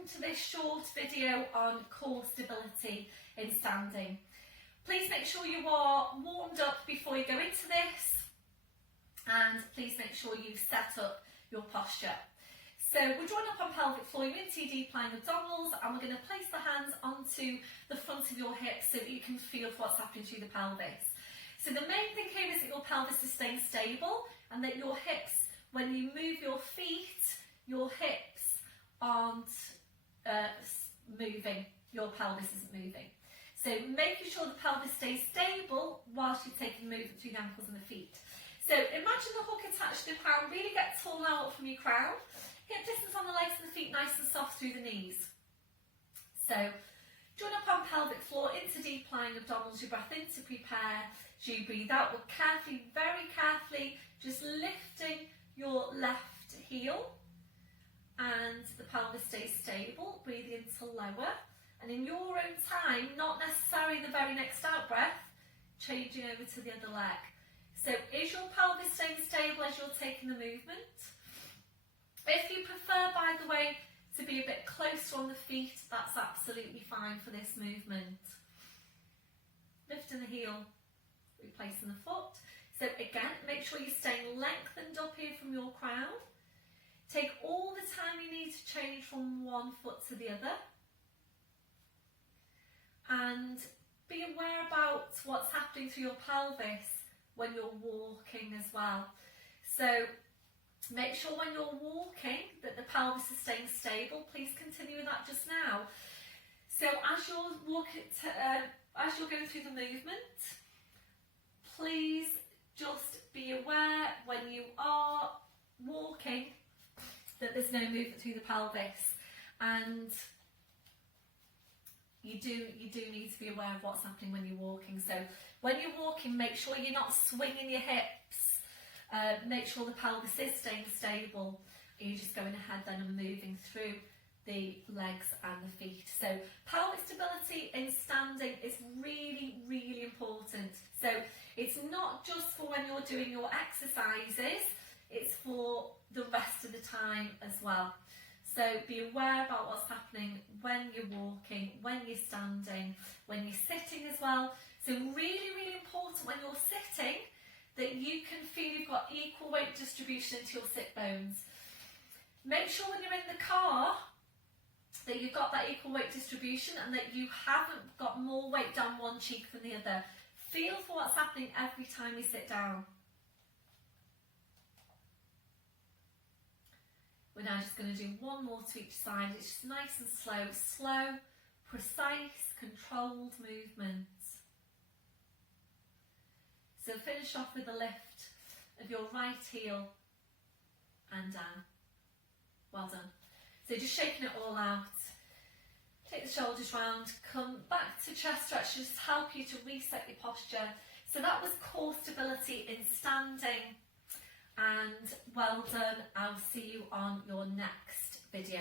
welcome to this short video on core stability in standing. Please make sure you are warmed up before you go into this, and please make sure you've set up your posture. So we're drawing up on pelvic floor, you're in TD plying abdominals, and we're going to place the hands onto the front of your hips so that you can feel what's happening through the pelvis. So the main thing here is that your pelvis is staying stable and that your hips, when you move your feet, your hips aren't moving, your pelvis isn't moving. So making sure the pelvis stays stable whilst you're taking movement through the ankles and the feet. So imagine the hook attached to the crown, really get tall now up from your crown. Hip distance on the legs and the feet nice and soft through the knees. So join up on pelvic floor, into deep lying abdominals, you breath in to prepare, as you breathe out, but carefully, very carefully, just lifting your left heel and the pelvis stays stable, breathe in to lower, and in your own time, not necessarily the very next out breath, changing over to the other leg. So is your pelvis staying stable as you're taking the movement? If you prefer, by the way, to be a bit closer on the feet, that's absolutely fine for this movement. Lifting the heel, replacing the foot. So again, make sure you're staying lengthened up here from your crown. Take all the time you need to change from one foot to the other. And be aware about what's happening through your pelvis when you're walking as well. So make sure when you're walking that the pelvis is staying stable. Please continue with that just now. So as you're walking, as you're going through the movement, please just be aware when you are walking that there's no movement through the pelvis, and you do need to be aware of what's happening when you're walking. So when you're walking, make sure you're not swinging your hips. Make sure the pelvis is staying stable, and you're just going ahead then and moving through the legs and the feet. So pelvic stability in standing is really, really important. So it's not just for when you're doing your exercises, it's for the rest of the time as well. So be aware about what's happening when you're walking, when you're standing, when you're sitting as well. So really, really important when you're sitting that you can feel you've got equal weight distribution into your sit bones. Make sure when you're in the car that you've got that equal weight distribution and that you haven't got more weight down one cheek than the other. Feel for what's happening every time you sit down. We're now just going to do one more to each side. It's just nice and slow, precise, controlled movements. So finish off with a lift of your right heel and down. Well done. So just shaking it all out. Take the shoulders round, come back to chest stretches to help you to reset your posture. So that was core stability in standing. And well done. I'll see you on your next video.